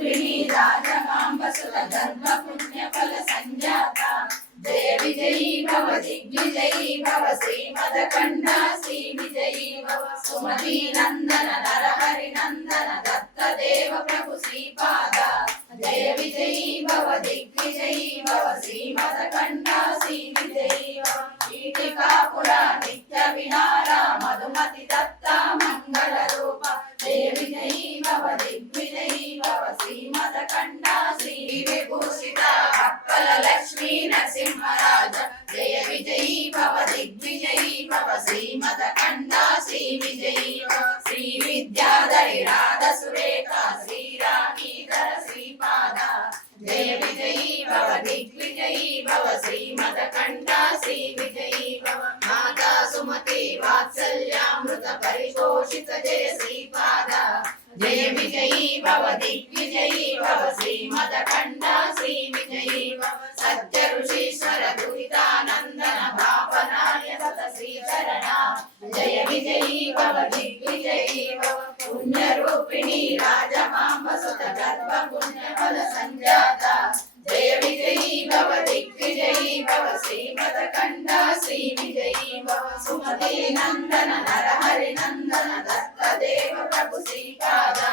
रूपिणी राजमांब सुत धर्म पुण्य फल संजाता जय विजयी भव दिग्विजयी भव श्रीमदकंडा श्री विजयी भव सुमति नंदन नरहरि नंदन दत्त देव प्रभु श्रीपादा जय विजयी भव दिग्विजयी भव श्रीमदकंडा श्री विजयी भव पीठिकापुरा नित्य विहारा मधुमति दत्ता मंगल रूप जय विजयी भव दिग्विजयी भव श्रीमदकंडा श्री विभूषिता अप्पल लक्ष्मी नरसिंहराज जय विजयी भव दिग्विजयी भव श्रीमदकंडा श्री विजयी भव श्री विद्याधरी राध सुरेखा श्रीरामीधर श्रीपादा जय विजयी भव दिग्विजयी भव श्रीमदकंडा श्री विजयी भव माता सुमति वात्सल्यामृत परिपोषित जय श्रीपादा जय विजयी भव दिग्विजयी भव श्रीमदकंडा श्री विजयी भव सत्य ऋषीश्वर दुरितानंदन भावनाय सत श्रीचरणा जय विजयी भव दिग्विजयी भव पुण्य रूपिणी राजमांब सुत गर्भ पुण्य फल संजाता जय विजयी भव दिग्विजयी भव श्रीमदकंडा श्री विजयी भव सुमति नंदन नरहरि नंदन दत्त देव प्रभु श्रीपादा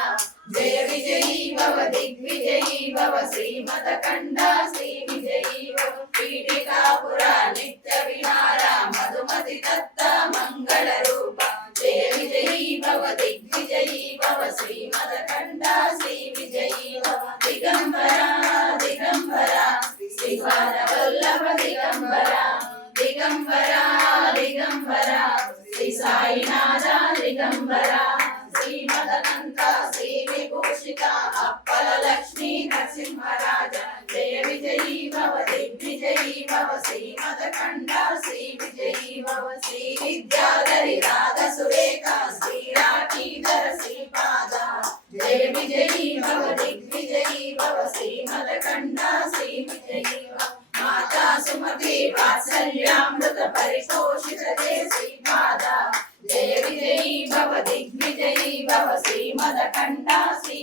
जय विजयी भव दिग्विजयी भव श्रीमदकंडा श्री विजयी भव पीठिकापुरा नित्य विहारा मधुमति दत्ता मंगल रूप जय विजयी भव दिग्विजयी भव श्रीमदकंडा श्री विजयी भव दिगंबरा दिगंबरा श्रीपाद वल्लभ दिगंबरा दिगंबरा दिगंबरा श्री साईनाथ दिगंबरा श्रीमदनंत श्री विभूषिता अप्पल लक्ष्मी नरसिंहराज जय विजयी भव दिग्विजयी भव श्रीमदकंडा श्री विजयी भव श्री विद्याधरी राध सुरेखा श्रीरामीधर श्रीपादा जय विजयी भव दिग्विजयी भव श्रीमदकंडा श्री विजयी भव माता सुमति वात्सल्यामृत परिपोषित जय श्रीपादा जय विजयी भव दिग्विजयी भव श्रीमदकंडा श्री